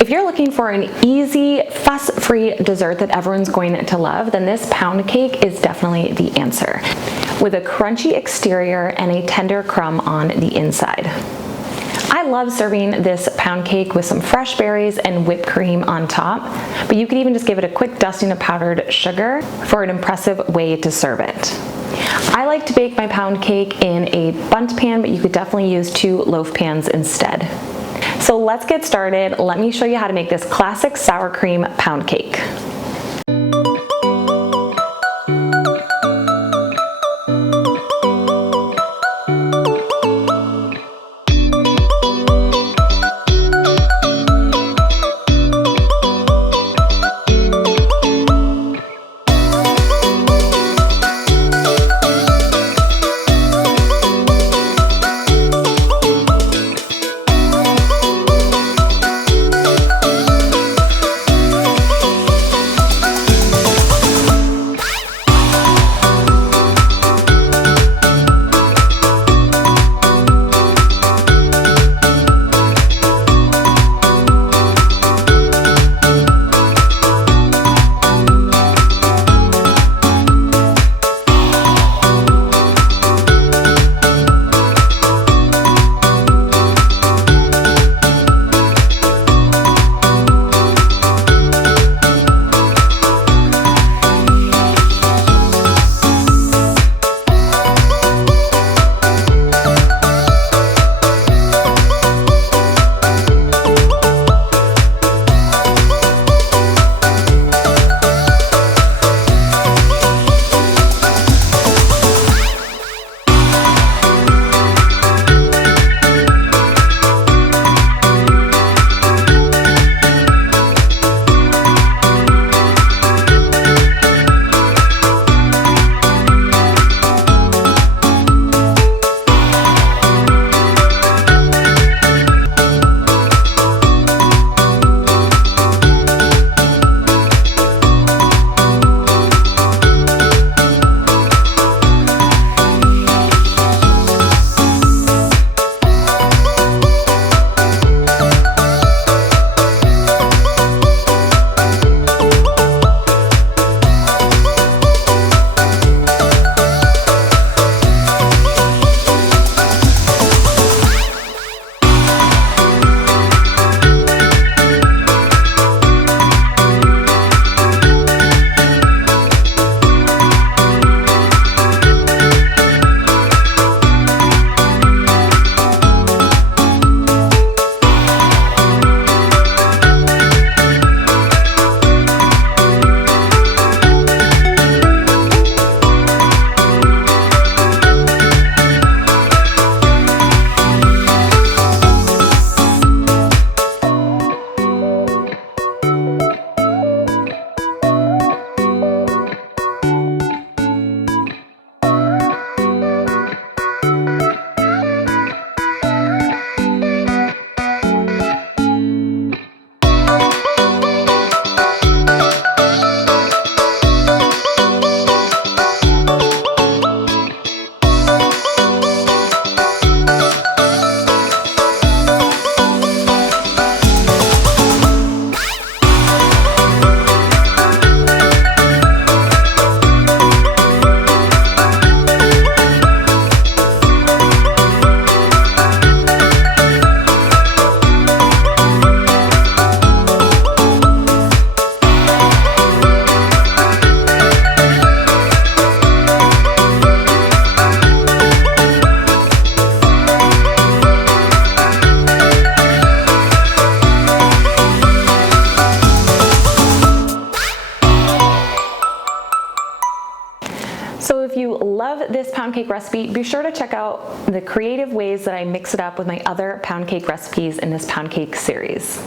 If you're looking for an easy, fuss-free dessert that everyone's going to love, then this pound cake is definitely the answer, with a crunchy exterior and a tender crumb on the inside. I love serving this pound cake with some fresh berries and whipped cream on top, but you could even just give it a quick dusting of powdered sugar for an impressive way to serve it. I like to bake my pound cake in a bundt pan, but you could definitely use 2 loaf pans instead. So let's get started. Let me show you how to make this classic sour cream pound cake. So if you love this pound cake recipe, be sure to check out the creative ways that I mix it up with my other pound cake recipes in this pound cake series.